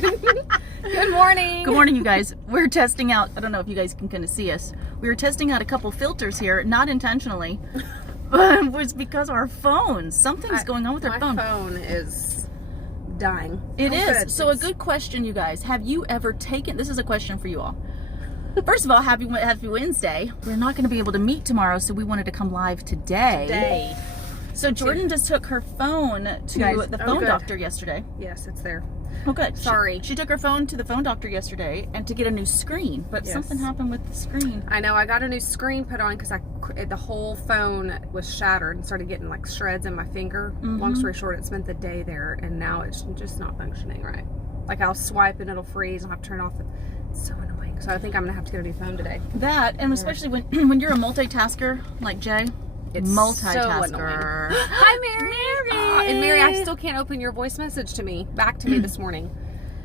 Good morning. Good morning, you guys. We're testing out, I don't know if you guys can kind of see us. We were testing out a couple filters here, not intentionally, but it was because our phones, something's going on with our phone. My phone is dying. It is. So a good question, you guys. Have you ever taken, this is a question for you all. First of all, happy Wednesday. We're not going to be able to meet tomorrow, so we wanted to come live today. So Jordan just took her phone to the phone doctor yesterday. Yes, it's there. Oh, good. Sorry. She took her phone to the phone doctor yesterday and to get a new screen, but something happened with the screen. I know. I got a new screen put on because the whole phone was shattered and started getting like shreds in my finger. Long story short, it spent the day there, and now it's just not functioning right. Like I'll swipe and it'll freeze, and I'll have to turn it off. It's so annoying. So I think I'm gonna have to get a new phone today. That, and especially when you're a multitasker like Jay. It's multitasker. So Hi, Mary. And Mary, I still can't open your voice message back to me this morning.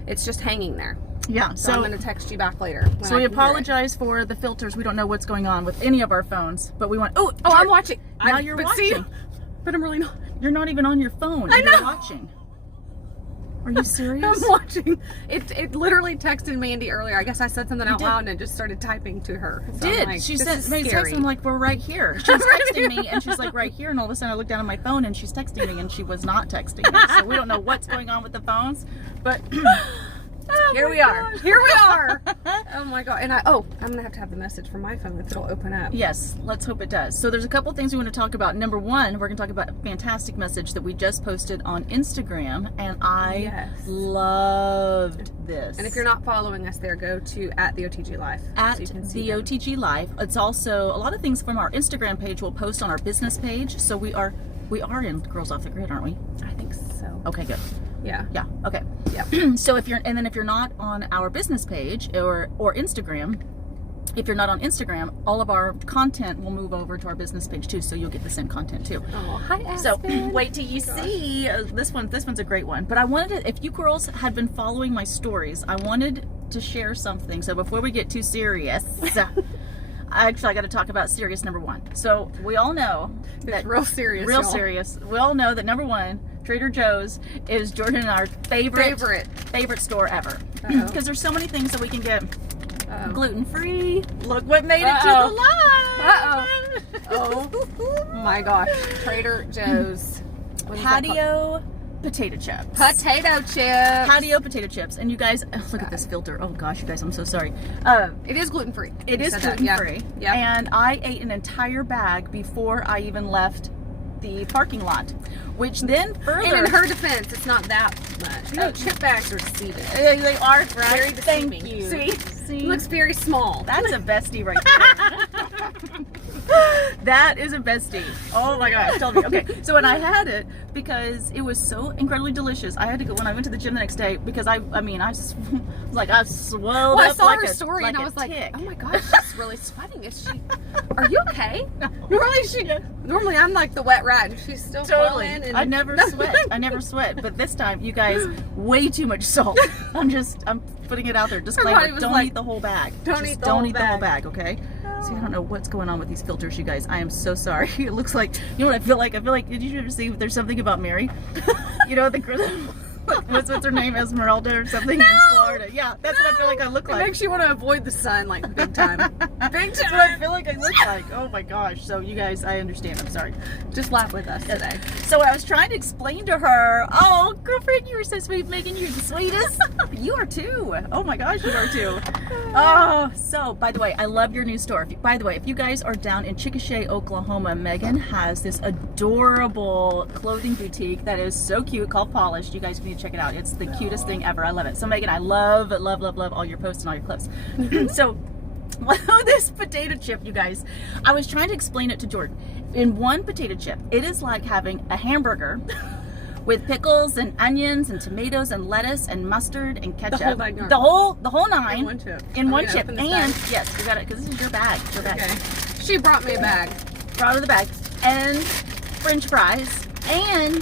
It's just hanging there. Yeah. So I'm going to text you back later. So we apologize for the filters. We don't know what's going on with any of our phones, but we want. Oh, I'm watching. Now you're watching. See, but I'm really not. You're not even on your phone. I know. You're watching. Are you serious? I'm watching. It literally texted Mandy earlier. I guess I said something out loud and it just started typing to her. So She sent me a text. I'm like, we're right here. She's texting me and she's like right here, and all of a sudden I look down at my phone and she's texting me and she was not texting me. So we don't know what's going on with the phones, but here we are. Here we are. Oh my god. And I'm gonna have to have the message from my phone if it'll open up. Yes, let's hope it does. So there's a couple things we want to talk about. Number one, we're gonna talk about a fantastic message that we just posted on Instagram, and I loved this. And if you're not following us there, go to @theotglife. At the OTG Life. It's also a lot of things from our Instagram page we'll post on our business page. So we are in Girls Off the Grid, aren't we? I think so. Okay, good. Yeah. Okay. Yeah. So if you're not on our business page or Instagram, if you're not on Instagram, all of our content will move over to our business page too, so you'll get the same content too. Oh, hi, Aspen. So wait till you see this one. This one's a great one. But I wanted to, if you girls had been following my stories, I wanted to share something. So before we get too serious, I got to talk about serious number one. So we all know that real serious. We all know that number one, Trader Joe's, is Jordan and our favorite store ever. Because there's so many things that we can get gluten-free. Look what made it to the live. Oh my gosh. Trader Joe's. Patio potato chips. Patio potato chips. And you guys, look at this filter. Oh gosh, you guys, I'm so sorry. It is gluten-free. It is gluten-free. Yeah. And I ate an entire bag before I even left the parking lot, which then further. And in her defense, it's not that much. No, chip bags are deceiving. They are, right? Very deceiving. Thank you. See? It looks very small. That's a bestie right there. That is a bestie. Oh my gosh, tell me. Okay, so when I had it, because it was so incredibly delicious, I had to go when I went to the gym the next day because I swelled up. I saw like her story and I was like, oh my gosh, she's really sweating. Is she? Are you okay? No. Normally I'm like the wet rat and she's still totally. And I never sweat. But this time, you guys, way too much salt. I'm putting it out there. Disclaimer: don't eat the whole bag. Don't eat the whole bag. Okay. See, I don't know what's going on with these filters, you guys. I am so sorry. It looks like, you know what I feel like? Did you ever see There's Something About Mary? You know, what's her name? Esmeralda or something in Florida. Yeah, that's what I feel like I look like. It makes you want to avoid the sun, like, big time. That's what I feel like I look like. Oh my gosh. So you guys, I understand. I'm sorry. Just laugh with us today. So I was trying to explain to her, oh, girlfriend, you were so sweet, Megan. You're the sweetest. You are too. Oh my gosh, you are too. Oh, so by the way, I love your new store. By the way, if you guys are down in Chickasha, Oklahoma, Megan has this adorable clothing boutique that is so cute called Polished. You guys need to check it out. It's the cutest thing ever. I love it. So Megan, I love all your posts and all your clips. So this potato chip, you guys, I was trying to explain it to Jordan. In one potato chip, it is like having a hamburger with pickles and onions and tomatoes and lettuce and mustard and ketchup. The whole nine. In one chip. In one chip. And yes, you got it, because this is your bag. It's your bag. Okay. She brought me a bag. Brought her the bag. And French fries and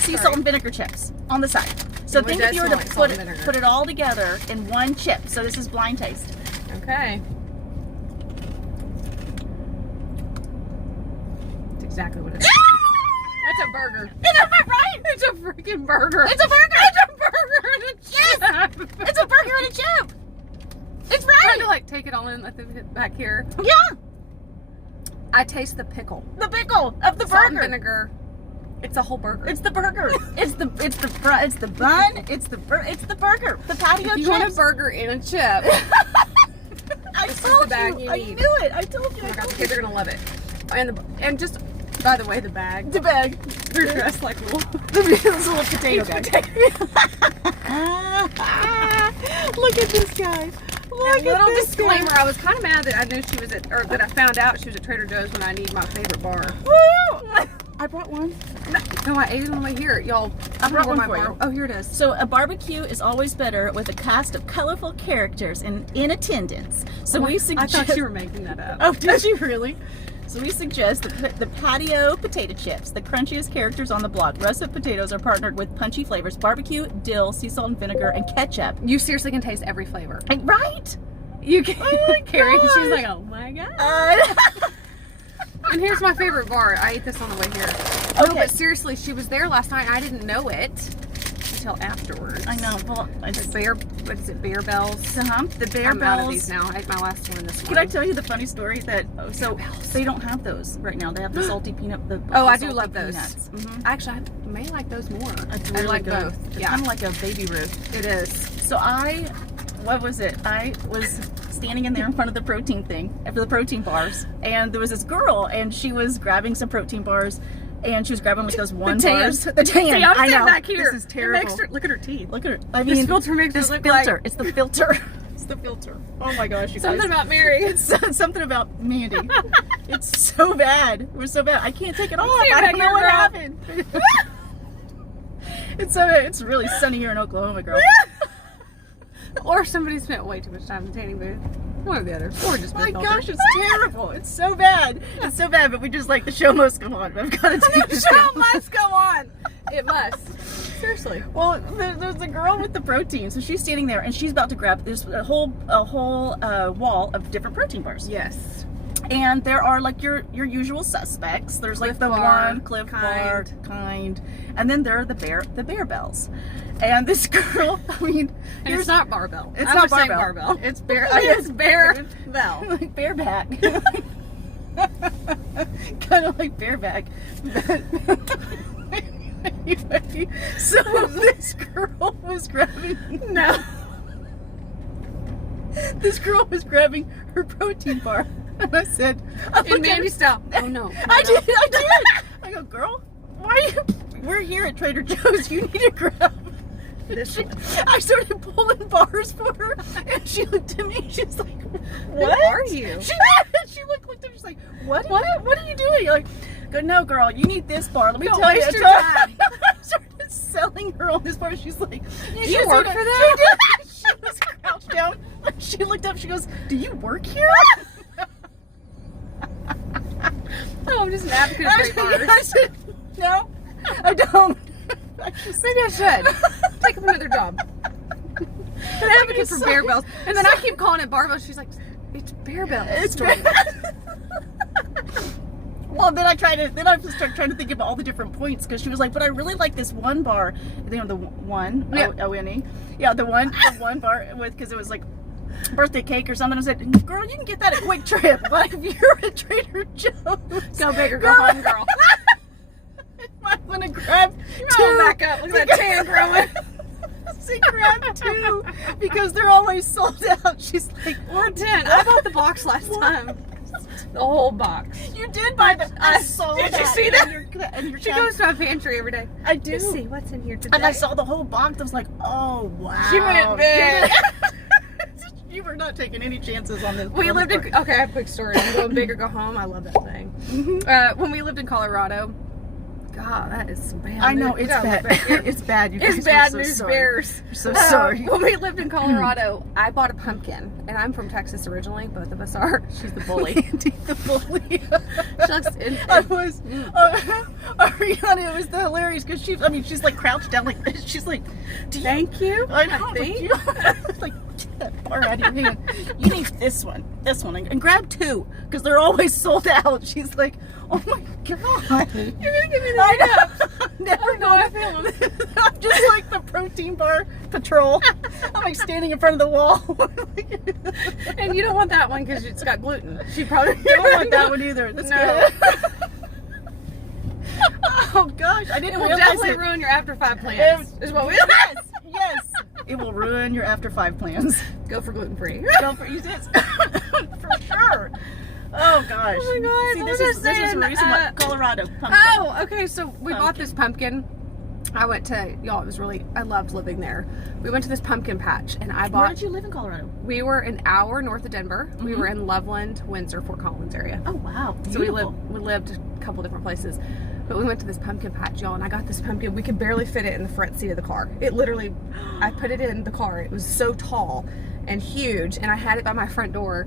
sea salt and vinegar chips on the side. So think if you were to put it all together in one chip. So this is blind taste. Okay. That's exactly what it is. That's a burger. Is that right? It's a freaking burger. It's a burger. It's a burger and a chip. take it all in, let them hit back here. Yeah. I taste the pickle. The pickle of the Salt and burger. vinegar. It's a whole burger. It's the burger. It's the bun. It's the burger. The patio you chips. want a burger and a chip. I This is told the bag you I need. knew it. I told you. Oh I my God, told the you. kids are gonna love it. And just by the way, the bag. The bag. They're dressed like little. This little potato guy. Look at this guy. Look And little at this disclaimer, guy. I was kind of mad that I knew she was at, or that I found out she was at Trader Joe's when I need my favorite bar. Woo! I brought one. No, I ate it on the way here. Y'all, I brought don't know one where for you. Oh, here it is. So a barbecue is always better with a cast of colorful characters in attendance. So we I suggest. thought you were making that up. Oh, did you really? So we suggest the patio potato chips, the crunchiest characters on the block. Russet potatoes are partnered with punchy flavors: barbecue, dill, sea salt and vinegar, and ketchup. You seriously can taste every flavor. Right? You can. Oh my Carrie, gosh. she's like, oh my God. And here's my favorite bar. I ate this on the way here. No, Okay. but seriously, she was there last night and I didn't know it until afterwards. I know. Well, The bear, what is it, Bear Bells? the Bear I'm out of Bells. these now. I ate my last one this Can I morning. tell you the funny story that they don't have those right now? They have the salty peanut. Oh, I do salty love those. peanuts. Mhm. Actually, I may like those more. It's I really like good. both. It's Yeah, kind of like a baby Ruth. it is. So what was it? I was standing in there in front of the protein thing, for the protein bars, and there was this girl, and she was grabbing some protein bars, and she was grabbing like those one bars. The tan. See, I'm I standing know. back here. This is It terrible. makes her, look at her teeth. Look at her. I This mean, filter makes this it look filter. like It's the filter. It's the filter. Oh my gosh, you something guys. about Mary. It's something about Mandy. It's so bad. It was so bad. I can't take it off. Stand I back don't know here, what girl. happened. It's really sunny here in Oklahoma, girl. Or somebody spent way too much time in the tanning booth. One or the other. Or just My been gosh, filtered. it's terrible. It's so bad. It's so bad, but we just like the show must go on. I've got to take The this show down. must go on. It must. Seriously. Well, there's a girl with the protein, so she's standing there and she's about to grab. There's a whole wall of different protein bars, Yes. and there are like your usual suspects. There's like Cliff the Bar, one Cliff Kind. Bar, Kind, and then there are the Bear Bells. And this girl, I mean, And it's not barbell. It's I not was saying barbell. barbell. It's bear. It's bear bell. Like bareback. Kind of like bareback. Anyway, so this girl was grabbing. No. This girl was grabbing her protein bar, and I said, I In looked at Mandy her- style. Oh no. I did. I go, girl, why are you? We're here at Trader Joe's. You need to grab. This one. I started pulling bars for her, and she looked at me. She's like, "What are you?" She looked at me. She's like, "What? What are you doing?" Like, go, no, girl. You need this bar. Let me Don't tell you. waste your So time. I started selling her on this bar. She's like, You should work see for that." them? She did. She was crouched down. She looked up. She goes, "Do you work here?" No, I'm just an advocate of great bars. I said, "No, I don't." Maybe I should. Take up another job. An advocate it's for so- bear bells. And then I keep calling it barbell. She's like, it's bear bells. It's Well, then I just started trying to think of all the different points because she was like, "But I really like this one bar." You know, the one, Yeah. O-N-E. Yeah, the one bar with because it was like birthday cake or something. I said, "Girl, you can get that at Quick Trip, but if you're at Trader Joe's, Go big or go home, girl. I'm gonna grab You're two." all back up. Look at that tan growing. She grabbed two because they're always sold out. She's like, Or 10. I bought the box last time. The whole box. "You did buy the." I saw Did you that see in that? your She tab. goes to my pantry every day. I do. Let's see what's in here today. And I saw the whole box. I was like, "Oh wow!" She went big. You were not taking any chances on this. We on lived this in, part. okay, I have a quick story. I'm going big or go home. I love that thing. When we lived in Colorado, God, that is some bad I know news. it's bad. It's bad. You guys It's are bad so news sorry. bears. We're so sorry. When we lived in Colorado, I bought a pumpkin. And I'm from Texas originally. Both of us are. She's the bully. Andy the bully. She looks I was, Ariana, it was hilarious because she's like crouched down, like she's like, Thank you. I know, think. you, like, get that bar out of your hand. You need this one, and grab two because they're always sold out. She's like, oh my God. You're gonna give me the I hiccups. know. Never know I feel them. I'm just like the protein bar patrol. I'm like standing in front of the wall. And you don't want that one because it's got gluten. She probably don't want that one either. That's No. good. Oh gosh, I didn't It will realize definitely it. ruin your after 5 plans. Is what we Yes, yes. It will ruin your after 5 plans. go for gluten free. Go for this. For sure. Oh gosh. Oh my God, See, what this was is I the saying? reason why Colorado pumpkin. Oh, okay. So we bought this pumpkin. I went to y'all. It was really. I loved living there. We went to this pumpkin patch, and I bought. Where did you live in Colorado? We were an hour north of Denver. We were in Loveland, Windsor, Fort Collins area. Oh wow. So we lived a couple different places. But we went to this pumpkin patch, y'all, and I got this pumpkin. We could barely fit it in the front seat of the car. It literally, I put it in the car. It was so tall and huge, and I had it by my front door.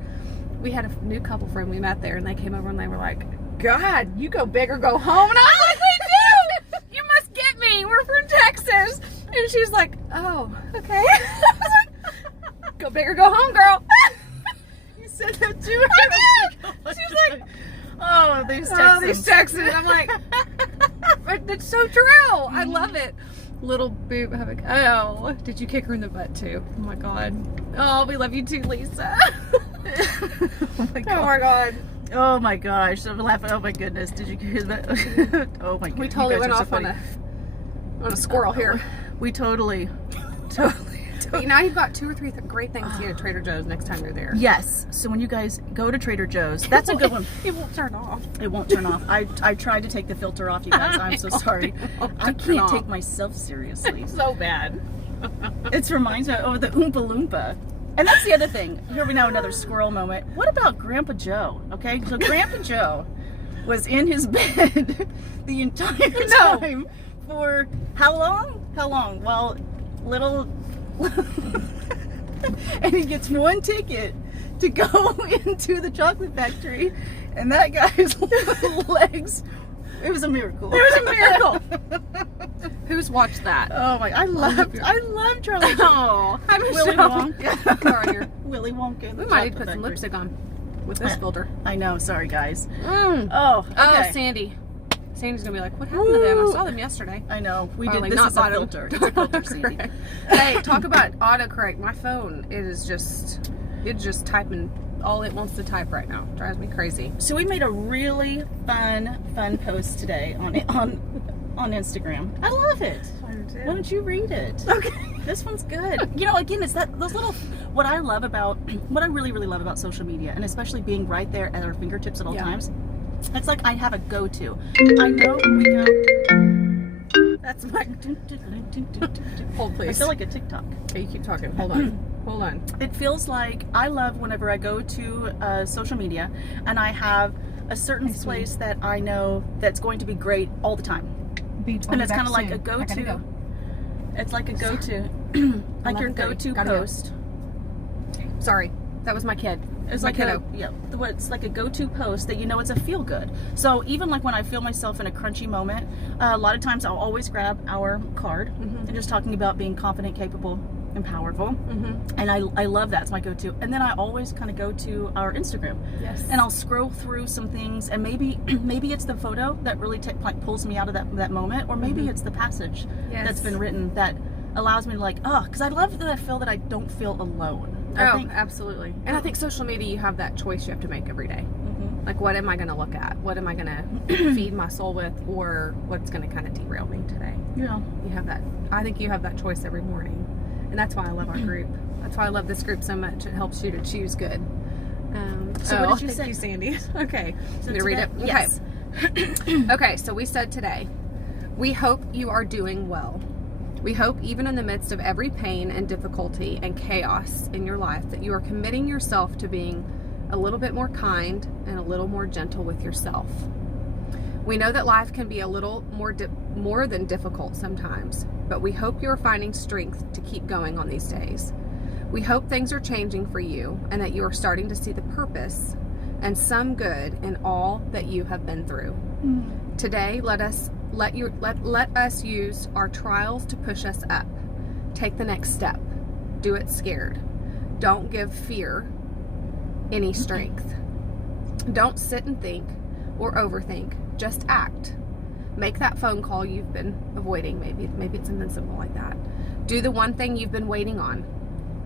We had a new couple friend we met there, and they came over and they were like, God, you go big or go home. And I was like, we do. You must get me. We're from Texas. And she's like, oh, okay. I was like, go big or go home, girl. You said that too. I did. She was like, oh, these Texans. oh, these Texans. I'm like, but it's so true. I love it. Little boob. Oh, did you kick her in the butt too? Oh my God. Oh, we love you too, Lisa. Oh my God. Oh my God. Oh my gosh. I'm laughing. Oh my goodness. Did you hear that? Oh my goodness. We totally went off on a squirrel here. We totally. But now you've got 2 or 3 great things to get at Trader Joe's next time you're there. Yes. So when you guys go to Trader Joe's, that's a good one. It won't turn off. It won't turn off. I tried to take the filter off, you guys. I'm so sorry. I can't take myself seriously. So bad. It reminds me of the Oompa Loompa. And that's the other thing. Here we know another squirrel moment. What about Grandpa Joe? Okay, so Grandpa Joe was in his bed the entire time for how long? How long? Well, little. And he gets one ticket to go into the chocolate factory, and that guy's legs. It was a miracle. It was a miracle. Who's watched that? Oh my! I love Charlie. Oh, I'm Willy Wonka. Sorry, Willy Wonka. we might need to put some lipstick on with this filter. I know. Sorry, guys. Mm. Oh, okay. Oh, Sandy. Sandy's gonna be like, what happened to them? I saw them yesterday. I know. We Or did. like, This not is a bottom. filter. It's a filter, Sandy. Hey, talk about autocorrect. My phone is just, it's just typing all it wants to type right now. Drives me crazy. So we made a really fun post today on Instagram. I love it. Why don't you read it? Okay. This one's good. You know, again, it's those little. What I really love about social media, and especially being right there at our fingertips at all times. It's like I have a go-to. I know we go. That's my. Hold, please. I feel like a TikTok. Okay, you keep talking. Hold on. Hold on. It feels like I love whenever I go to social media and I have a certain place that I know that's going to be great all the time. And it's kind of like a go-to. Go. It's like a go-to. Like your go-to post. Sorry, that was my kid. It's like it's like a go-to post that you know it's a feel-good. So even like when I feel myself in a crunchy moment, a lot of times I'll always grab our card and just talking about being confident, capable, and powerful. And I love that. It's my go-to. And then I always kind of go to our Instagram. Yes. And I'll scroll through some things, and maybe it's the photo that really like pulls me out of that moment, or maybe it's the passage that's been written that allows me to like, because I love that I feel that I don't feel alone. I think, absolutely. And I think social media, you have that choice you have to make every day. Like, what am I going to look at? What am I going to feed my soul with? Or what's going to kind of derail me today? Yeah. You have that. I think you have that choice every morning. And that's why I love our group. That's why I love this group so much. It helps you to choose good. So what did you thank say? you, Sandy. Okay. So I'm going to read it? Yes. Okay. Okay, so we said today, we hope you are doing well. We hope even in the midst of every pain and difficulty and chaos in your life that you are committing yourself to being a little bit more kind and a little more gentle with yourself. We know that life can be a little more than difficult sometimes, but we hope you are finding strength to keep going on these days. We hope things are changing for you and that you are starting to see the purpose and some good in all that you have been through. Today, let us use our trials to push us up. Take the next step. Do it scared. Don't give fear any strength. Don't sit and think or overthink. just act. Make that phone call you've been avoiding. Maybe it's something simple like that. Do the one thing you've been waiting on.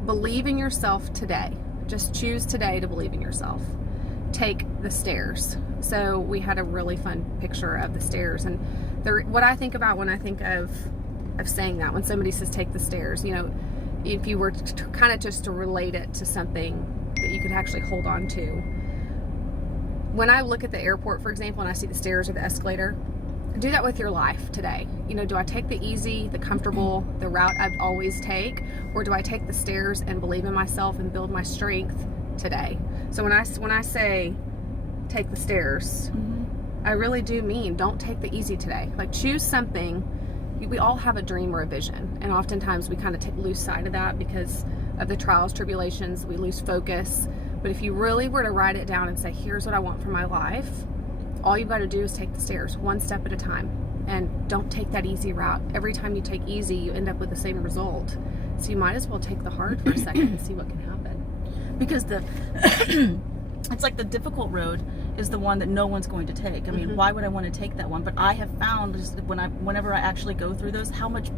Believe in yourself today. Just choose today to believe in yourself. Take the stairs. So we had a really fun picture of the stairs, and what I think about when I think of saying that, when somebody says take the stairs, you know, if you were to kind of just to relate it to something that you could actually hold on to. When I look at the airport, for example, and I see the stairs or the escalator, do that with your life today. You know, do I take the easy, the comfortable, the route I'd always take, or do I take the stairs and believe in myself and build my strength today? So when I say take the stairs, I really do mean don't take the easy today. Like, choose something. We all have a dream or a vision, and oftentimes we kind of lose sight of that because of the trials, tribulations. We lose focus. But if you really were to write it down and say, here's what I want for my life, all you've got to do is take the stairs one step at a time, and don't take that easy route. Every time you take easy, you end up with the same result. So you might as well take the hard for a second and see what can happen. Because it's like the difficult road is the one that no one's going to take. I mean, why would I want to take that one? But I have found just whenever I actually go through those, how much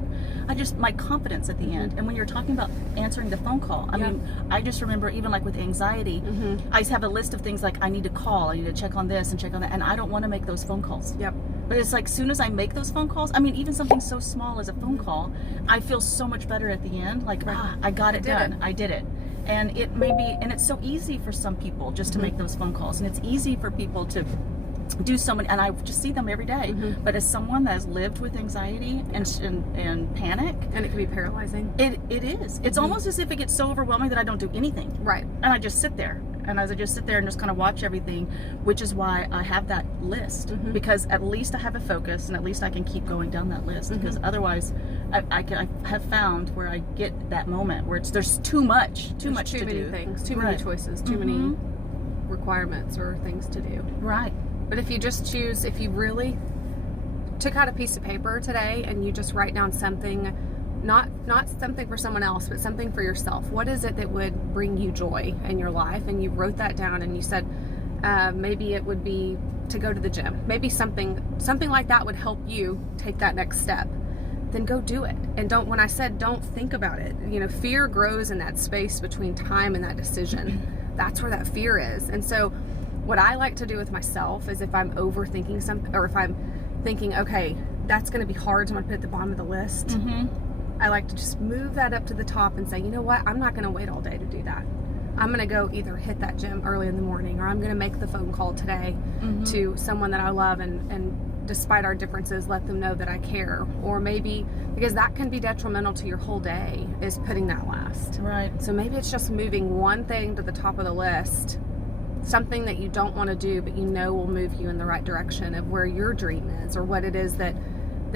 my confidence at the end. And when you're talking about answering the phone call, I mean, I just remember even like with anxiety, I have a list of things like I need to call, I need to check on this and check on that, and I don't want to make those phone calls. But it's like, soon as I make those phone calls, I mean, even something so small as a phone call, I feel so much better at the end. Like, I got it done. I did it. And it may be, and it's so easy for some people just to make those phone calls, and it's easy for people to do so many, and I just see them every day. But as someone that has lived with anxiety and panic, and it can be paralyzing. It is. It's almost as if it gets so overwhelming that I don't do anything. Right. And I just sit there. And as I just sit there and just kind of watch everything, which is why I have that list, because at least I have a focus, and at least I can keep going down that list. Because otherwise, I have found where I get that moment where there's too much to many do. Things, too many choices, too many requirements or things to do. Right. But if you just choose, if you really took out a piece of paper today and you just write down something, not something for someone else, but something for yourself. What is it that would bring you joy in your life? And you wrote that down, and you said, maybe it would be to go to the gym. Maybe something like that would help you take that next step. Then go do it. And when I said don't think about it, you know, fear grows in that space between time and that decision. That's where that fear is. And so what I like to do with myself is, if I'm overthinking something, or if I'm thinking, okay, that's going to be hard, so I'm going to put it at the bottom of the list. I like to just move that up to the top and say, you know what? I'm not going to wait all day to do that. I'm going to go either hit that gym early in the morning, or I'm going to make the phone call today to someone that I love, and despite our differences, let them know that I care. Or maybe, because that can be detrimental to your whole day, is putting that last. Right. So maybe it's just moving one thing to the top of the list, something that you don't want to do, but you know will move you in the right direction of where your dream is, or what it is that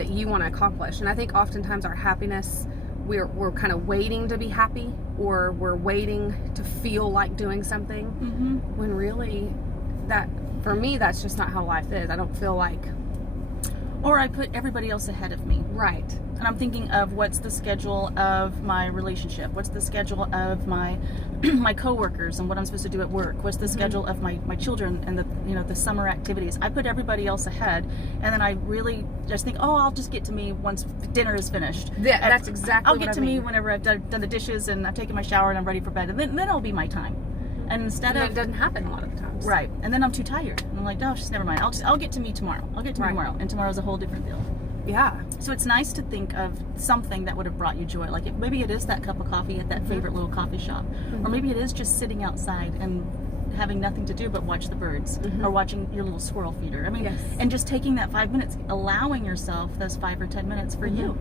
you want to accomplish. And I think oftentimes our happiness, we're kind of waiting to be happy, or we're waiting to feel like doing something, when really, that, for me, that's just not how life is. I don't feel like, or I put everybody else ahead of me. Right. And I'm thinking of what's the schedule of my relationship, what's the schedule of my my coworkers and what I'm supposed to do at work, what's the schedule of my children and the summer activities. I put everybody else ahead, and then I really just think, oh, I'll just get to me once dinner is finished. Yeah, that's exactly I'll what get to me whenever I've done the dishes and I've taken my shower and I'm ready for bed, and then it'll be my time. And instead of, it doesn't happen a lot of the times. Right. And then I'm too tired. And I'm like, oh, just never mind. I'll get to me tomorrow. I'll get to me tomorrow. And tomorrow's a whole different deal. Yeah. So it's nice to think of something that would have brought you joy. Like maybe it is that cup of coffee at that favorite little coffee shop. Or maybe it is just sitting outside and having nothing to do but watch the birds, or watching your little squirrel feeder. I mean, and just taking that 5 minutes, allowing yourself those 5 or 10 minutes for you.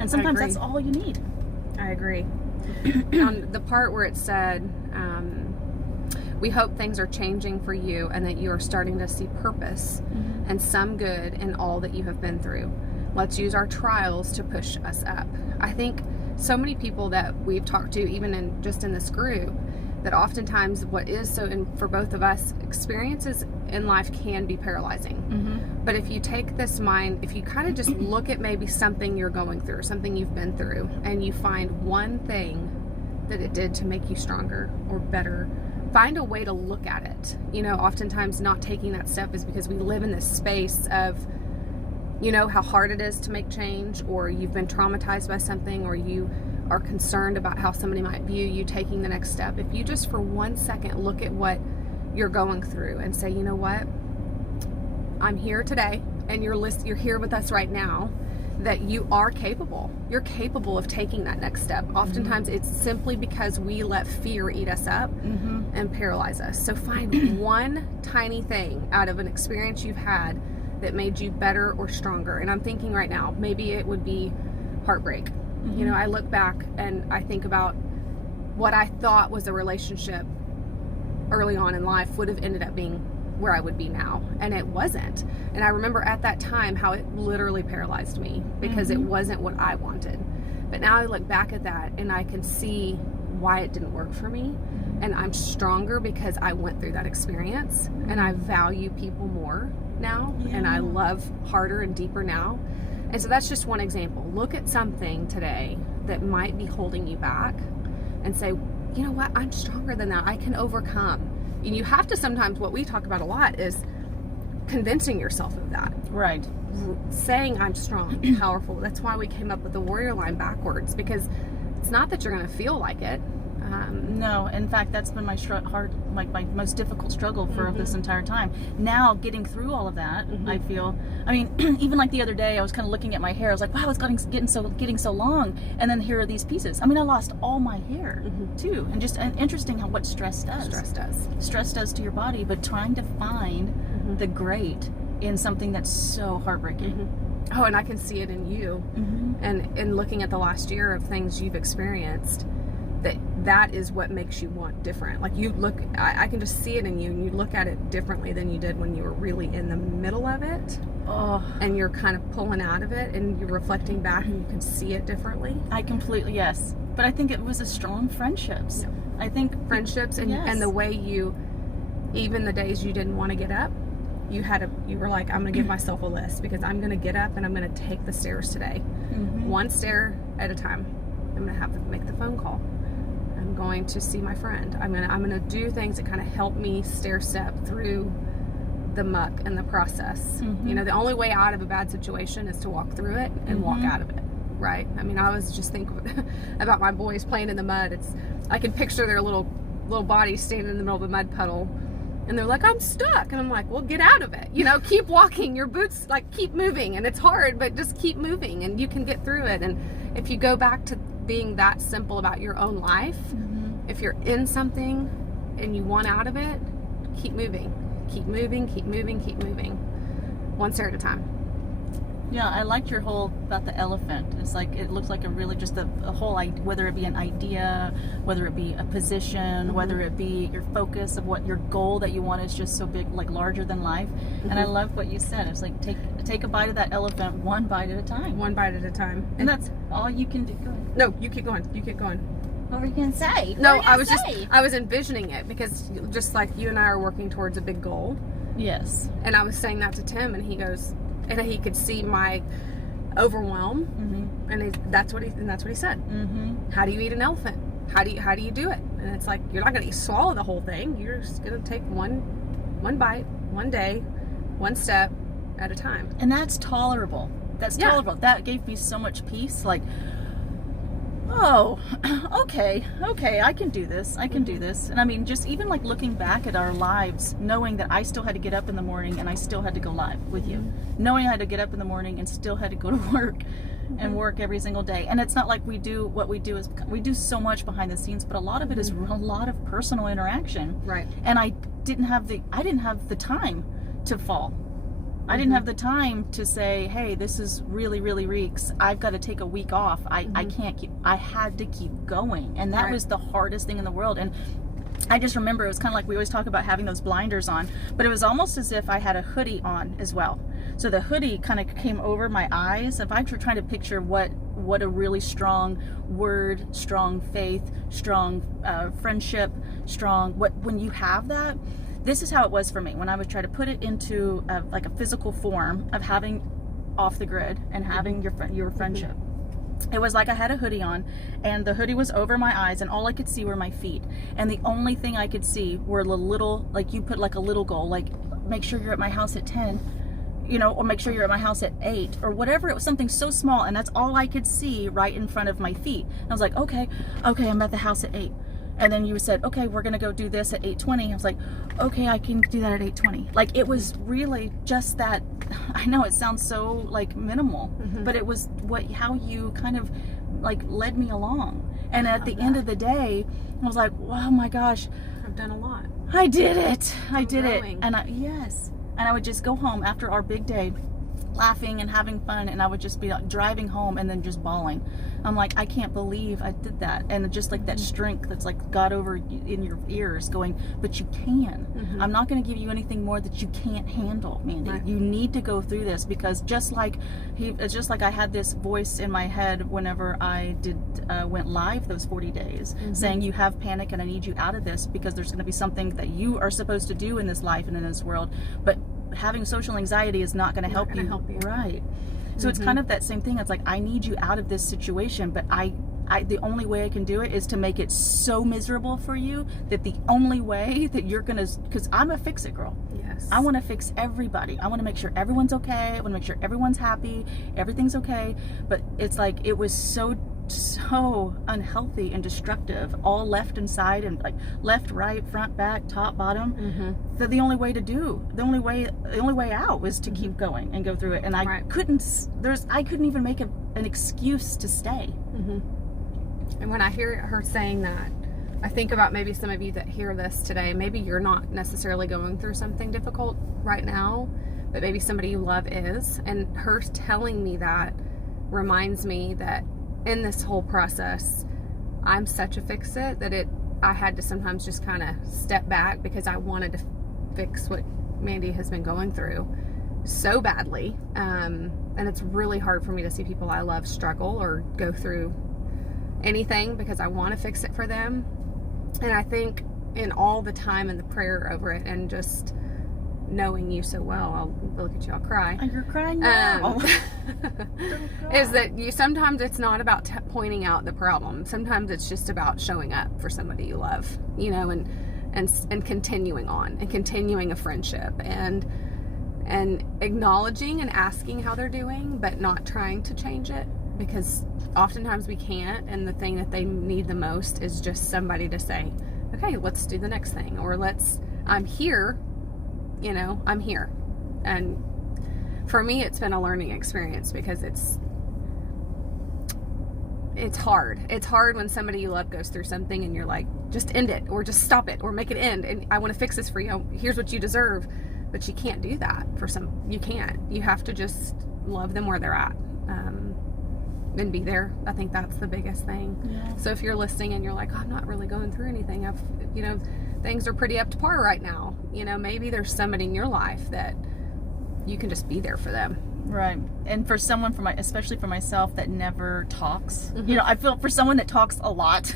And sometimes that's all you need. I agree. On the part where it said, we hope things are changing for you and that you are starting to see purpose and some good in all that you have been through. Let's use our trials to push us up. I think so many people that we've talked to, even in this group, that oftentimes what is so, for both of us, experiences in life can be paralyzing. But if you take this mind, if you kind of just look at maybe something you're going through, something you've been through, and you find one thing that it did to make you stronger or better find a way to look at it. You know, oftentimes not taking that step is because we live in this space of, you know, how hard it is to make change, or you've been traumatized by something, or you are concerned about how somebody might view you taking the next step. If you just for 1 second look at what you're going through and say, you know what, I'm here today, and you're here with us right now, that you are capable. You're capable of taking that next step. Oftentimes it's simply because we let fear eat us up and paralyze us. So find one tiny thing out of an experience you've had that made you better or stronger. And I'm thinking right now, maybe it would be heartbreak. You know, I look back and I think about what I thought was a relationship early on in life would have ended up being where I would be now, and it wasn't. And I remember at that time how it literally paralyzed me because it wasn't what I wanted. But now I look back at that and I can see why it didn't work for me, and I'm stronger because I went through that experience, and I value people more now, and I love harder and deeper now. And so that's just one example. Look at something today that might be holding you back and say, you know what, I'm stronger than that. I can overcome. And you have to sometimes, what we talk about a lot is convincing yourself of that. Right. Saying I'm strong, powerful. That's why we came up with the warrior line backwards, because it's not that you're going to feel like it. No, in fact, that's been my my most difficult struggle for this entire time. Now, getting through all of that, I feel. I mean, even like the other day, I was kind of looking at my hair. I was like, "Wow, it's getting so long." And then here are these pieces. I mean, I lost all my hair too, and just interesting how what stress does. Stress does to your body, but trying to find the great in something that's so heartbreaking. Oh, and I can see it in you, and in looking at the last year of things you've experienced. That is what makes you want different. Like you look, I can just see it in you, and you look at it differently than you did when you were really in the middle of it. And you're kind of pulling out of it, and you're reflecting back, and you can see it differently. I completely, yes. But I think it was a strong friendships. Yeah. I think friendships and the way you, even the days you didn't want to get up, you were like, I'm gonna give myself a list, because I'm gonna get up and I'm gonna take the stairs today, one stair at a time. I'm gonna have to make the phone call. I'm going to see my friend. I'm gonna do things that kind of help me stair step through the muck and the process. You know, the only way out of a bad situation is to walk through it and walk out of it, right? I mean, I was just thinking about my boys playing in the mud. I can picture their little bodies standing in the middle of a mud puddle, and they're like, I'm stuck. And I'm like, well, get out of it. You know, keep walking. Your boots, like, keep moving. And it's hard, but just keep moving, and you can get through it. And if you go back to being that simple about your own life, if you're in something and you want out of it, keep moving, keep moving, keep moving, keep moving, one stair at a time. Yeah, I liked your whole about the elephant. It's like, it looks like a really just a whole, whether it be an idea, whether it be a position, whether it be your focus of what your goal that you want is just so big, like larger than life. And I love what you said. It's like, take a bite of that elephant, one bite at a time. One bite at a time. And that's all you can do. Go ahead. No, you keep going. You keep going. What were you going to say? No, I was envisioning it, because just like you and I are working towards a big goal. Yes. And I was saying that to Tim, and he goes, and he could see my overwhelm, and that's what he said. How do you eat an elephant? How do you do it? And it's like, you're not going to swallow the whole thing. You're just going to take one bite, one day, one step at a time. And that's tolerable. That's tolerable. That gave me so much peace. Like, oh, okay, I can do this. I can do this. And I mean, just even like looking back at our lives, knowing that I still had to get up in the morning and I still had to go live with you, knowing I had to get up in the morning and still had to go to work and work every single day. And it's not like we do so much behind the scenes, but a lot of it is a lot of personal interaction. Right. And I didn't have the time to fall. I didn't have the time to say, hey, this is really, really reeks. I've got to take a week off. I had to keep going. And that was the hardest thing in the world. And I just remember it was kind of like, we always talk about having those blinders on, but it was almost as if I had a hoodie on as well. So the hoodie kind of came over my eyes. If I'm trying to picture what a really strong word, strong faith, strong friendship, when you have that, this is how it was for me when I would try to put it into like a physical form of having off the grid and having your friendship. It was like I had a hoodie on, and the hoodie was over my eyes, and all I could see were my feet. And the only thing I could see were the little, like you put like a little goal, like make sure you're at my house at 10, you know, or make sure you're at my house at 8, or whatever. It was something so small, and that's all I could see right in front of my feet. And I was like, okay, I'm at the house at 8. And then you said, okay, we're gonna go do this at 8:20. I was like, okay, I can do that at 8:20. Like, it was really just that. I know it sounds so like minimal, but it was how you kind of like led me along. And at the end of the day, I was like, oh my gosh, I've done a lot. I did it. I did growing. it. And and I would just go home after our big day, laughing and having fun, and I would just be like, driving home and then just bawling. I'm like, I can't believe I did that. And just like that strength that's like got over in your ears going, but you can. I'm not going to give you anything more that you can't handle, Mandy. Right. You need to go through this, because just like I had this voice in my head whenever I went live those 40 days saying, you have panic and I need you out of this, because there's going to be something that you are supposed to do in this life and in this world, but having social anxiety is not going to help you. Right. So it's kind of that same thing. It's like, I need you out of this situation, but the only way I can do it is to make it so miserable for you that the only way that you're going to, because I'm a fix-it girl. Yes. I want to fix everybody. I want to make sure everyone's okay. I want to make sure everyone's happy. Everything's okay. But it's like, it was so unhealthy and destructive, all left and side, and like left, right, front, back, top, bottom. That the only way out was to keep going and go through it. And I couldn't even make an excuse to stay. And when I hear her saying that, I think about maybe some of you that hear this today, maybe you're not necessarily going through something difficult right now, but maybe somebody you love is. And her telling me that reminds me that in this whole process, I'm such a fix-it that I had to sometimes just kind of step back, because I wanted to fix what Mandy has been going through so badly. And it's really hard for me to see people I love struggle or go through anything, because I want to fix it for them. And I think in all the time and the prayer over it, and just knowing you so well, I'll look at you, I'll cry. You're crying now. Is that sometimes it's not about pointing out the problem. Sometimes it's just about showing up for somebody you love, you know, and continuing on, and continuing a friendship, and acknowledging and asking how they're doing, but not trying to change it, because oftentimes we can't. And the thing that they need the most is just somebody to say, okay, let's do the next thing, or I'm here. You know, I'm here. And for me, it's been a learning experience, because it's hard. It's hard when somebody you love goes through something and you're like, just end it, or just stop it, or make it end. And I want to fix this for you. Here's what you deserve. But you can't do that for you can't. You have to just love them where they're at. And be there. I think that's the biggest thing. Yeah. So if you're listening and you're like, oh, I'm not really going through anything, things are pretty up to par right now. You know, maybe there's somebody in your life that you can just be there for them. Right. And for someone, especially for myself, that never talks, you know, I feel for someone that talks a lot,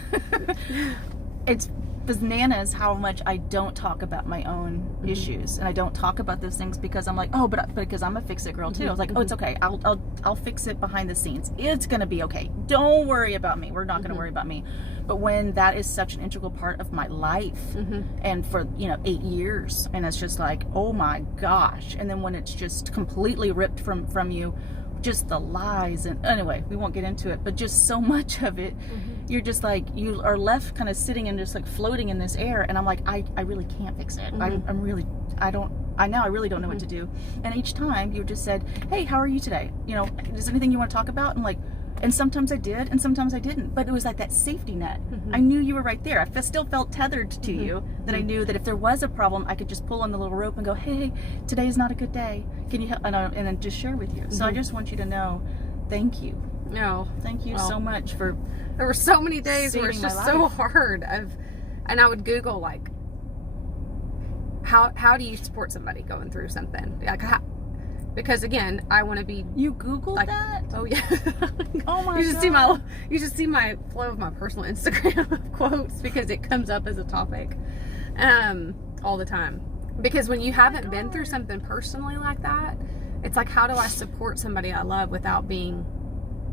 it's bananas how much I don't talk about my own issues, and I don't talk about those things, because I'm like, but because I'm a fix-it girl too. I was like, oh, it's okay. I'll fix it behind the scenes. It's gonna be okay. Don't worry about me. We're not gonna worry about me. But when that is such an integral part of my life, and for 8 years, and it's just like, oh my gosh, and then when it's just completely ripped from you, just the lies, and anyway, we won't get into it, but just so much of it, you're just like, you are left kind of sitting and just like floating in this air. And I'm like, I really can't fix it. I really don't know what to do. And each time you just said, hey, how are you today? You know, is there anything you want to talk about? And like, and sometimes I did, and sometimes I didn't, but it was like that safety net. I knew you were right there. I still felt tethered to you, that I knew that if there was a problem, I could just pull on the little rope and go, hey, today is not a good day. Can you help? And then just share with you. So I just want you to know, thank you. No, thank you so much for. There were so many days where it's just so hard. And I would Google like, how do you support somebody going through something? Like, because again, I want to be. You Googled like, that? Oh yeah. Oh my God. You should see my flow of my personal Instagram of quotes, because it comes up as a topic, all the time. Because when you haven't been through something personally like that, it's like, how do I support somebody I love without being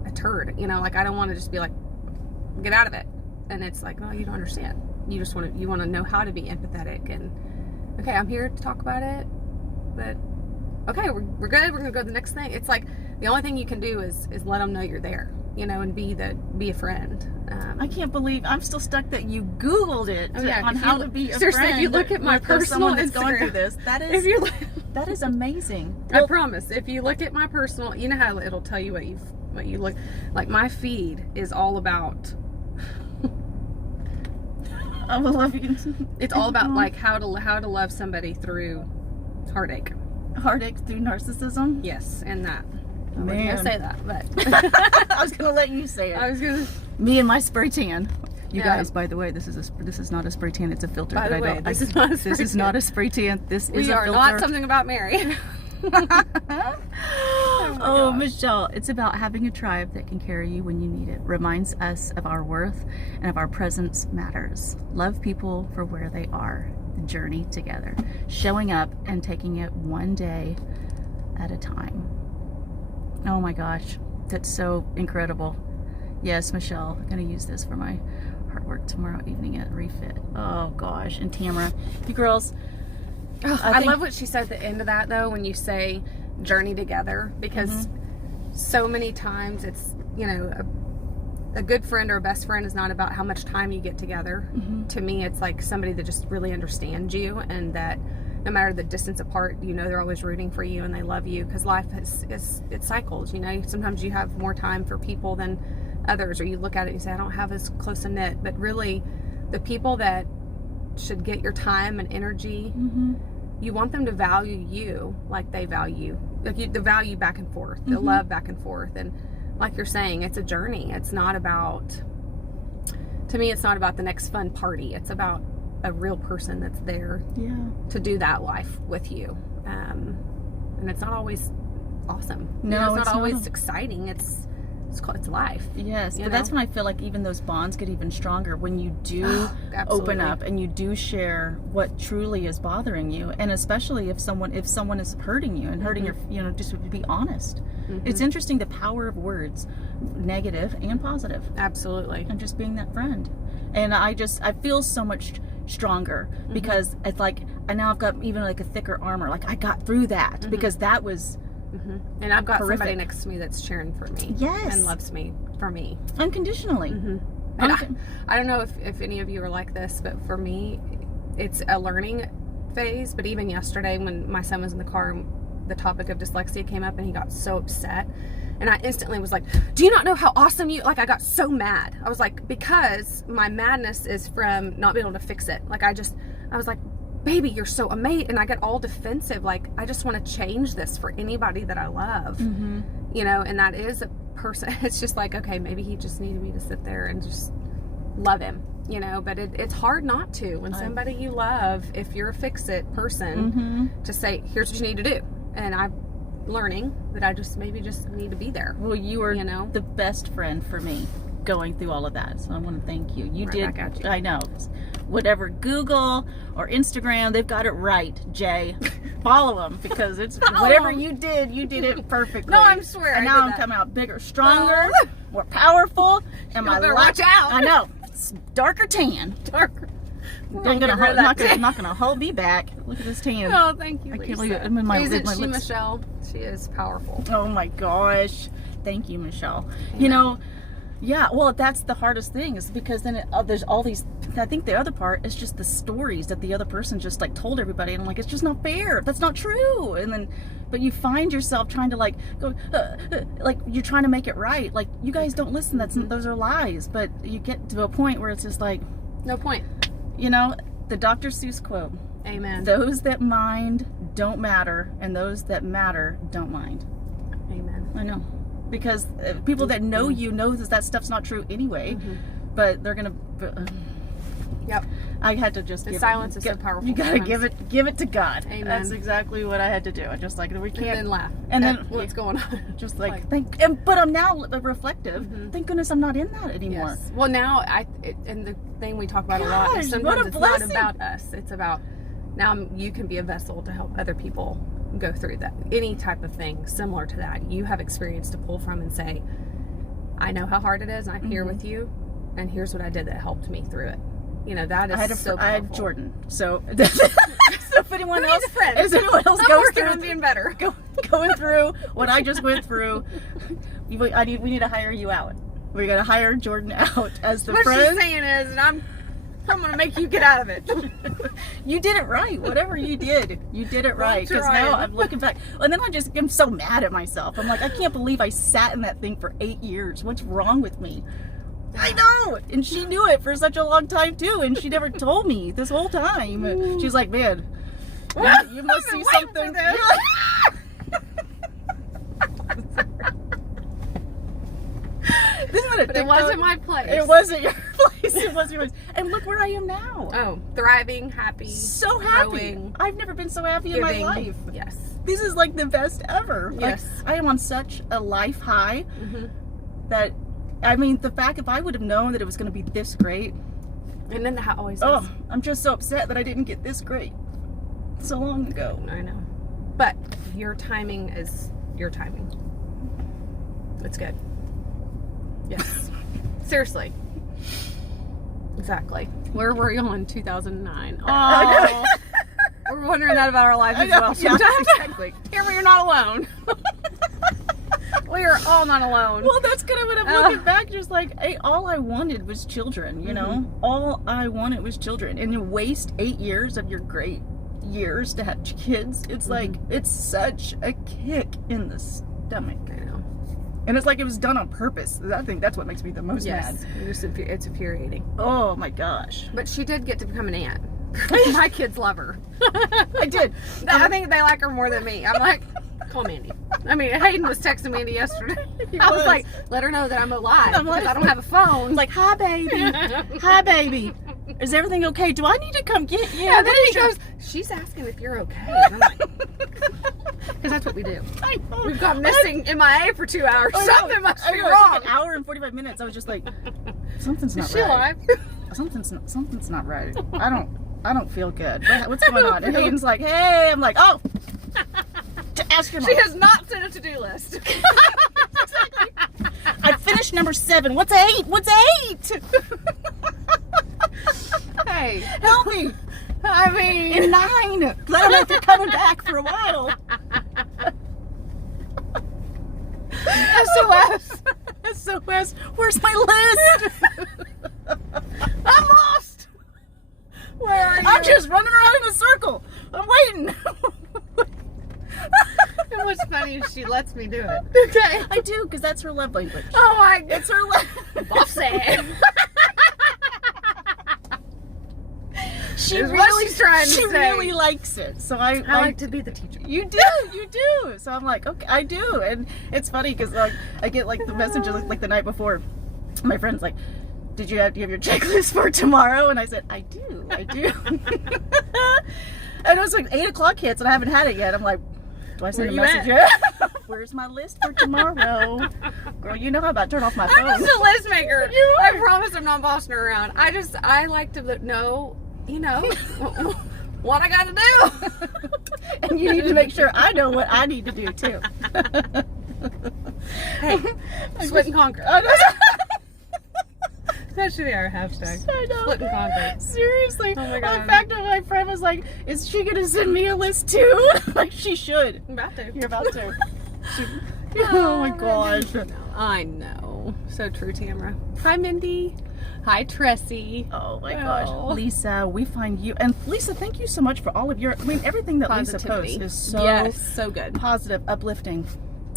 a turd, you know, like I don't want to just be like, get out of it. And it's like, oh, you don't understand. You just want to know how to be empathetic and, okay, I'm here to talk about it, but okay, we're good. We're going to go to the next thing. It's like the only thing you can do is let them know you're there, you know, and be a friend. I can't believe I'm still stuck that you Googled it on how to be a seriously, friend. If you look at my personal someone that's Instagram, going through this, that is amazing. I promise. If you look at my personal, you know how it'll tell you what you look like. My feed is all about. I will love you. It's all about like how to love somebody through heartache. Heartache through narcissism. Yes, and that. I Man. wasn't gonna say that, but I was gonna let you say it. I was gonna. Me and my spray tan. You Yeah. guys, by the way, this is not a spray tan. It's a filter. By the way, this is not a spray This is tan. not a spray tan. This is We a are filter. not something about Mary. Oh, gosh. Michelle, it's about having a tribe that can carry you when you need it. Reminds us of our worth and of our presence matters. Love people for where they are. The journey together. Showing up and taking it one day at a time. Oh my gosh, that's so incredible. Yes, Michelle, I'm going to use this for my artwork tomorrow evening at Refit. Oh gosh, and Tamara, you girls. I love what she said at the end of that, though, when you say journey together, because so many times it's, you know, a good friend or a best friend is not about how much time you get together. To me, it's like somebody that just really understands you, and that no matter the distance apart, you know, they're always rooting for you and they love you, because life it cycles, you know. Sometimes you have more time for people than others, or you look at it and you say, I don't have as close a knit, but really the people that should get your time and energy, you want them to value you like they value, like the value back and forth, the love back and forth. And like you're saying, it's a journey. It's not about, to me, it's not about the next fun party. It's about a real person that's there to do that life with you. And it's not always awesome. No, You know, it's it's not always not. exciting. It's life. Yes, You but know? that's when I feel like even those bonds get even stronger, when you do open up and you do share what truly is bothering you, and especially if someone is hurting you and hurting your, you know, just to be honest. It's interesting, the power of words, negative and positive, Absolutely. and just being that friend. And I feel so much stronger because it's like, and now I've got even like a thicker armor. Like I got through that because that was And I've got horrific. somebody next to me that's cheering for me. Yes. And loves me for me. unconditionally. And I don't know if any of you are like this, but for me, it's a learning phase. But even yesterday when my son was in the car, the topic of dyslexia came up and he got so upset. And I instantly was like, do you not know how awesome you, like I got so mad. I was like, because my madness is from not being able to fix it. Like I was like, baby, you're so amazing. And I get all defensive. Like, I just want to change this for anybody that I love, you know, and that is a person. It's just like, okay, maybe he just needed me to sit there and just love him, you know, but it's hard not to when somebody you love, if you're a fix-it person, to say, here's what you need to do. And I'm learning that I just maybe just need to be there. Well, you were, you know, the best friend for me going through all of that. So I want to thank you. You Right did. back at you. I know. Whatever, Google or Instagram, they've got it right. Jay, follow them because it's whatever you did it perfectly. No, I'm swear And I now did I'm that. coming out bigger, stronger, more powerful, and my better light. watch out. I know. It's darker tan. darker. I'm not gonna hold me back. Look at this tan. Oh, thank you, I Lisa. can't believe it. I'm in my, Isn't my she, lips. Michelle? She is powerful. Oh my gosh. Thank you, Michelle. You know, yeah, well, that's the hardest thing, is because then there's all these, I think the other part is just the stories that the other person just like told everybody, and I'm like, it's just not fair. That's not true. And then, but you find yourself trying to like go, like you're trying to make it right. Like, you guys don't listen. Those are lies. But you get to a point where it's just like, No point. you know, the Dr. Seuss quote, Amen. those that mind don't matter, and those that matter don't mind. Amen. I know, because people that know you know that stuff's not true anyway, but they're gonna. Yep. I had to just. The silence is so powerful. You gotta sometimes. give it to God. Amen. That's exactly what I had to do. I just like, we And can't. then laugh. And at then what's going on? Just like but I'm now reflective. Thank goodness I'm not in that anymore. Yes. Well, now and the thing we talk about a lot is Gosh, what a sometimes it's not blessing. about us. It's about now you can be a vessel to help other people go through that. Any type of thing similar to that you have experience to pull from and say, I know how hard it is, and I'm here with you, and here's what I did that helped me through it. You know, that is so powerful. I had Jordan, so if anyone else, goes through on being better, going through what I just went through, we need to hire you out. We're gonna hire Jordan out as the friend. What she's saying is, and I'm gonna make you get out of it. You did it right. Whatever you did it right. Because now I'm looking back, and then I'm so mad at myself. I'm like, I can't believe I sat in that thing for 8 years. What's wrong with me? I know, and she knew it for such a long time too, and she never told me this whole time. She's like, man, you must see something. It wasn't my place. It wasn't your place. It wasn't yours. And look where I am now. Oh, thriving, happy, so happy. Growing, I've never been so happy in my life. Yes. This is like the best ever. Yes. Like, I am on such a life high that, I mean, the fact if I would have known that it was going to be this great. And then that always is. Oh, I'm just so upset that I didn't get this great so long ago. I know. But your timing is your timing. It's good. Yes. Seriously. Exactly. Where were you in 2009? Oh, we're wondering that about our lives as well. Yeah, exactly. Here we are not alone. We are all not alone. Well, that's kind of what I'm looking back, just like, hey, all I wanted was children, you know? All I wanted was children. And you waste 8 years of your great years to have kids. It's like, it's such a kick in the stomach. I know. And it's like it was done on purpose. I think that's what makes me the most mad. It's infuriating. Oh my gosh. But she did get to become an aunt. My kids love her. I did. I think they like her more than me. I'm like, call Mandy. I mean, Hayden was texting Mandy yesterday. I was like, let her know that I'm alive because I don't have a phone. Like, hi baby. Hi baby. Is everything okay? Do I need to come get you? Yeah, then he goes, she's asking if you're okay. And I'm like, because that's what we do. I know. We've gone missing MIA for 2 hours. Something must be wrong. Like an hour and 45 minutes. I was just like, something's not right. Is she alive? Something's not right. I don't feel good. What's going on? And Hayden's like, hey. I'm like, oh. To ask your mom. She has not sent a to-do list. Exactly. I finished number 7. What's 8? What's 8? Hey, help me. I mean, in 9. I don't know if you're coming back for a while. SOS. SOS. Where's my list? I'm lost. Where are you? I'm just running around in a circle. I'm waiting. And what's funny is she lets me do it. Okay. I do, because that's her love language. Oh my God. It's her love. Bossy. She really likes it. So I like to be the teacher. You do. So I'm like, okay, I do. And it's funny because like I get like the messages like the night before. My friend's like, do you have your checklist for tomorrow? And I said, I do. And it was like 8 o'clock hits and I haven't had it yet. I'm like, do I send a message yet? Where's my list for tomorrow? Girl, you know how about turn off my phone. I'm just a list maker. I promise I'm not bossing her around. I like to know, you know, what I got to do. And you need to make sure I know what I need to do too. Hey, split and conquer. That should be our hashtag. I know. Split and conquer. Seriously. Oh my God. In fact, my friend was like, is she going to send me a list too? Like, she should. I'm about to. You're about to. Oh my gosh. I know. So true, Tamara. Hi, Mindy. Hi, Tressie. Oh my gosh. Lisa, we find you. And Lisa, thank you so much for all of your, everything that Lisa posts is so good. Positive, uplifting.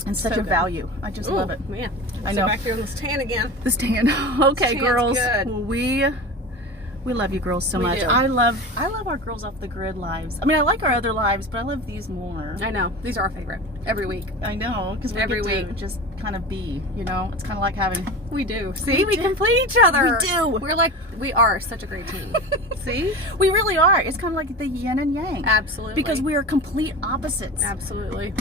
And such a value. I just love it. Man. I know. Back here on this tan again. This tan. Okay, Tan's girls. Good. We love you girls so much. Do. I love our girls off the grid lives. I mean, I like our other lives, but I love these more. I know. These are our favorite. Every week. I know. Because we every get to week just kind of be, you know? It's kind of like having... We do. See? We complete each other. We do. We are such a great team. See? We really are. It's kind of like the yin and yang. Absolutely. Because we are complete opposites. Absolutely.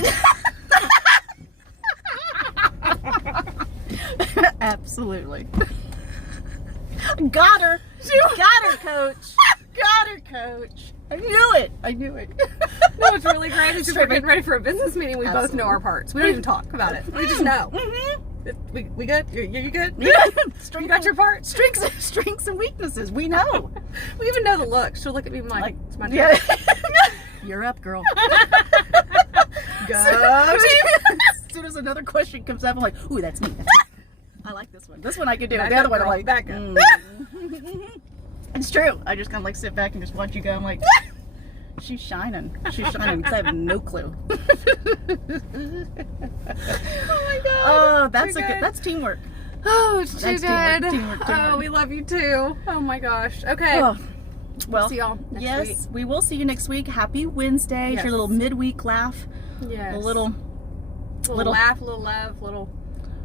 Absolutely. Got her. Got her, coach. Got her, coach. I knew it. No, it's really great. It's just we're getting ready for a business meeting. We both know our parts. We don't even talk about it. We just know. We good? You good? Strengths, You got your part? strengths and weaknesses. We know. We even know the look. She'll look at me and be like, it's my turn. Yeah. You're up, girl. Go. As soon as another question comes up, I'm like, ooh, that's me. That's me. I like this one. This one I can do. Back the up, other one, I'm girl. like, Back up. It's true. I just kind of like sit back and just watch you go. I'm like, she's shining. She's shining because I have no clue. Oh my god. Oh, that's Too a good. good. That's teamwork. Oh, it's too That's good. teamwork. Oh, we love you too. Oh my gosh. Okay. Oh, well, See y'all next yes, week. we will see you next week. Happy Wednesday. It's Yes. your little midweek laugh. Yes. A little little laugh, little love, little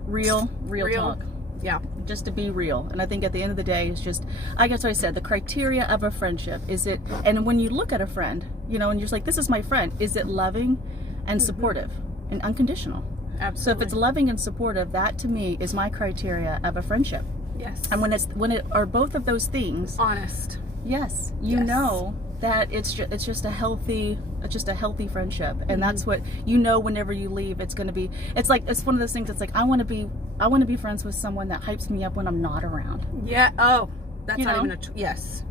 real talk. Yeah. Just to be real. And I think at the end of the day, it's just, I guess what I said, the criteria of a friendship is it, and when you look at a friend, you know, and you're just like, this is my friend, is it loving and supportive and unconditional? Absolutely. So if it's loving and supportive, that to me is my criteria of a friendship. Yes. And when it are both of those things, honest. yes, you Yes. know that it's just a healthy friendship, and that's what you know. Whenever you leave, it's going to be. It's like it's one of those things. It's like I want to be friends with someone that hypes me up when I'm not around. Yeah. Oh, that's You not know? even yes.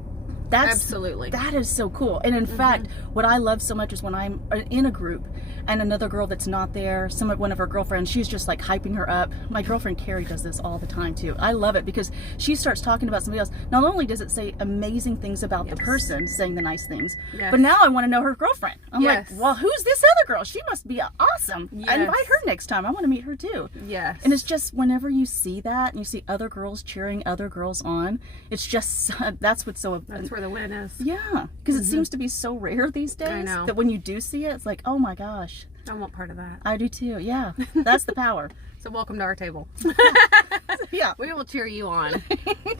That's Absolutely. That is so cool. And in fact, what I love so much is when I'm in a group and another girl that's not there, one of her girlfriends, she's just like hyping her up. My girlfriend Carrie does this all the time too. I love it because she starts talking about somebody else. Not only does it say amazing things about the person, saying the nice things, but now I want to know her girlfriend. I'm like, well, who's this other girl? She must be awesome. I invite her next time. I want to meet her too. Yes. And it's just whenever you see that and you see other girls cheering other girls on, it's just that's what's so. That's where the win is. Yeah, because it seems to be so rare these days. I know. That when you do see it, it's like, oh my gosh. I want part of that. I do too. Yeah, that's the power. So welcome to our table. Yeah, we will cheer you on.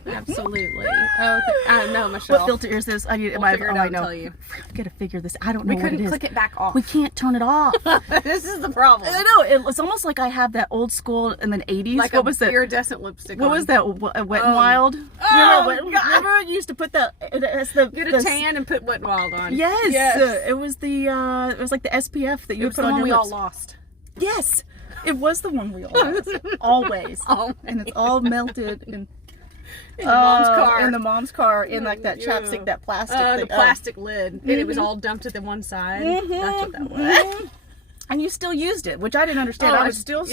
Absolutely. Oh, no, Michelle. what filter is this? I need. We'll figure it out and tell you. I gotta figure this. I don't know We what it couldn't is. click it back off. We can't turn it off. This is the problem. I know. It's almost like I have that old school in the 80s. Like what was that? iridescent lipstick. What was that? Wet and Wild? Remember it used to put the. It's the Get a tan and put Wet n Wild on. Yes. It was the. It was like the SPF that you would put on your we lips. all lost. Yes, it was the one we all lost. Always. And it's all melted in mom's car. In the mom's car, in like that chapstick, that plastic thing. The plastic lid. And it was all dumped at the one side. That's what that was. And you still used it, which I didn't understand. I would still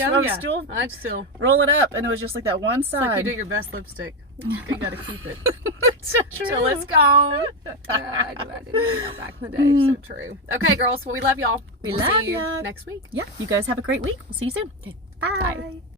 I'd still roll it up, and it was just like that one It's like side. you do your best lipstick. You gotta keep it. So true. So let's go. I didn't know back in the day. So true. Okay, girls. Well, we love y'all. We We'll love see you ya. next week. Yeah, you guys have a great week. We'll see you soon. Okay. Bye.